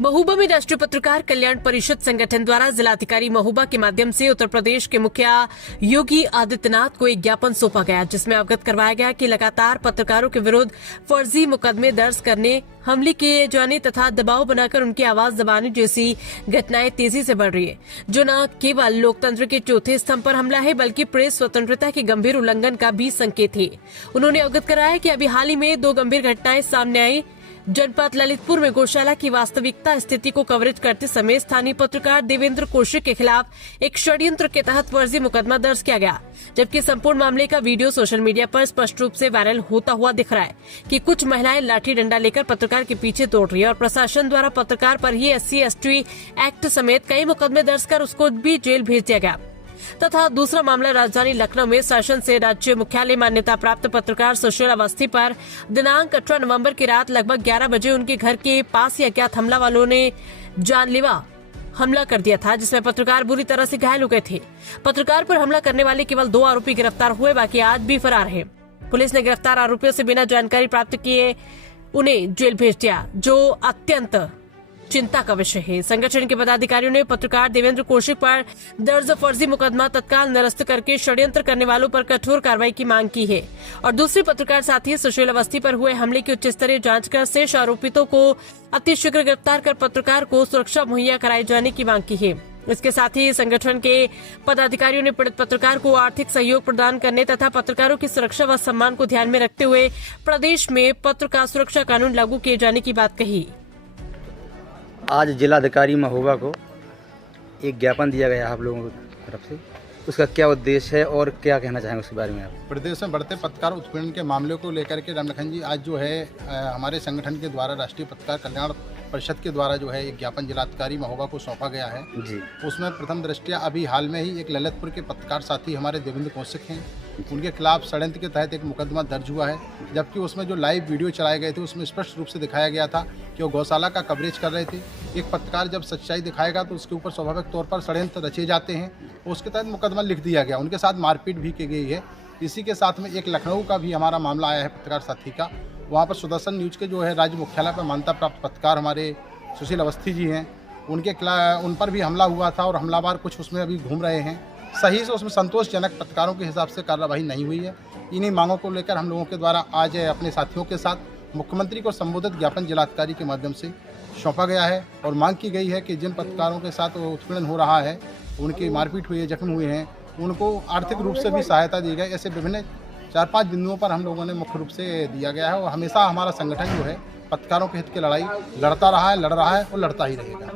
महोबा में राष्ट्रीय पत्रकार कल्याण परिषद संगठन द्वारा जिलाधिकारी महोबा के माध्यम से उत्तर प्रदेश के मुखिया योगी आदित्यनाथ को एक ज्ञापन सौंपा गया, जिसमें अवगत करवाया गया कि लगातार पत्रकारों के विरुद्ध फर्जी मुकदमे दर्ज करने, हमले किए जाने तथा दबाव बनाकर उनकी आवाज दबाने जैसी घटनाएं तेजी से बढ़ रही है, जो न केवल लोकतंत्र के चौथे स्तंभ पर हमला है बल्कि प्रेस स्वतंत्रता के गंभीर उल्लंघन का भी संकेत है। उन्होंने अवगत कराया कि अभी हाल ही में 2 गंभीर घटनाएं सामने आई। जनपद ललितपुर में गौशाला की वास्तविकता स्थिति को कवरेज करते समय स्थानीय पत्रकार देवेंद्र कौशिक के खिलाफ एक षड्यंत्र के तहत फर्जी मुकदमा दर्ज किया गया, जबकि संपूर्ण मामले का वीडियो सोशल मीडिया पर स्पष्ट रूप से वायरल होता हुआ दिख रहा है कि कुछ महिलाएं लाठी डंडा लेकर पत्रकार के पीछे दौड़ रही है और प्रशासन द्वारा पत्रकार पर ही SC/ST एक्ट समेत कई मुकदमे दर्ज कर उसको भी जेल भेज दिया गया। तथा दूसरा मामला राजधानी लखनऊ में शासन से राज्य मुख्यालय मान्यता प्राप्त पत्रकार सुशील अवस्थी पर दिनांक 18 नवंबर की रात लगभग 11 बजे उनके घर के पास ही अज्ञात हमला वालों ने जानलेवा हमला कर दिया था, जिसमें पत्रकार बुरी तरह से घायल हो गए थे। पत्रकार पर हमला करने वाले केवल 2 आरोपी गिरफ्तार हुए, बाकी आज भी फरार है। पुलिस ने गिरफ्तार आरोपियों से बिना जानकारी प्राप्त किए उन्हें जेल भेज दिया, जो अत्यंत चिंता का विषय है। संगठन के पदाधिकारियों ने पत्रकार देवेंद्र कौशिक पर दर्ज फर्जी मुकदमा तत्काल निरस्त करके षड्यंत्र करने वालों पर कठोर कार्रवाई की मांग की है और दूसरे पत्रकार साथी सुशील अवस्थी पर हुए हमले की उच्च स्तरीय जांच कर शेष आरोपितों को अतिशीघ्र गिरफ्तार कर पत्रकार को सुरक्षा मुहैया कराए जाने की मांग की है। इसके साथ ही संगठन के पदाधिकारियों ने पीड़ित पत्रकार को आर्थिक सहयोग प्रदान करने तथा पत्रकारों की सुरक्षा व सम्मान को ध्यान में रखते हुए प्रदेश में पत्रकार सुरक्षा कानून लागू किए जाने की बात कही। आज जिलाधिकारी महोबा को एक ज्ञापन दिया गया आप लोगों की तरफ से, उसका क्या उद्देश्य है और क्या कहना चाहेंगे उसके बारे में आप? प्रदेश में बढ़ते पत्रकार उत्पीड़न के मामले को लेकर के रामलखन जी आज जो है हमारे संगठन के द्वारा राष्ट्रीय पत्रकार कल्याण परिषद के द्वारा जो है एक ज्ञापन जिलाधिकारी महोबा को सौंपा गया है जी। उसमें प्रथम दृष्टया अभी हाल में ही एक ललितपुर के पत्रकार साथी हमारे देवेंद्र कौशिक हैं, उनके खिलाफ षड्यंत्र के तहत एक मुकदमा दर्ज हुआ है, जबकि उसमें जो लाइव वीडियो चलाए गए थे उसमें स्पष्ट रूप से दिखाया गया था कि वो गौशाला का कवरेज कर रहे थे। एक पत्रकार जब सच्चाई दिखाएगा तो उसके ऊपर स्वाभाविक तौर पर षड्यंत्र रचे जाते हैं, उसके तहत मुकदमा लिख दिया गया। उनके साथ मारपीट भी की गई है। इसी के साथ में एक लखनऊ का भी हमारा मामला आया है पत्रकार साथी का, वहाँ पर सुदर्शन न्यूज़ के जो है राज्य मुख्यालय पर मान्यता प्राप्त पत्रकार हमारे सुशील अवस्थी जी हैं, उन पर भी हमला हुआ था और हमलावर कुछ उसमें अभी घूम रहे हैं। सही से उसमें संतोषजनक पत्रकारों के हिसाब से कार्रवाई नहीं हुई है। इन्हीं मांगों को लेकर हम लोगों के द्वारा आज अपने साथियों के साथ मुख्यमंत्री को संबोधित ज्ञापन जिलाधिकारी के माध्यम से सौंपा गया है और मांग की गई है कि जिन पत्रकारों के साथ उत्पीड़न हो रहा है, उनकी मारपीट हुई है, जख्म हुए हैं, उनको आर्थिक रूप से भी सहायता दी गई। ऐसे विभिन्न 4-5 बिंदुओं पर हम लोगों ने मुख्य रूप से दिया गया है और हमेशा हमारा संगठन जो है पत्रकारों के हित की लड़ाई लड़ता रहा है, लड़ रहा है और लड़ता ही रहेगा।